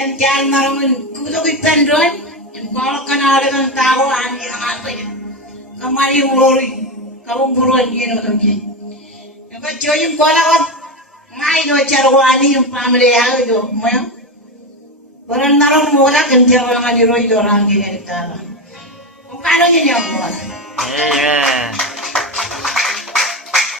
Em chan marungun kuto kipen doan, em kalau kenal dengan tahu ani apa ya, kamari urori, kamu buruan ni no tampi. Em kan joy em kalau kan, ngai no carwani em pamre ya jo, moya. Orang narum mula kerja orang ani roi orang gini kita. Bukan aja ni orang. Iya.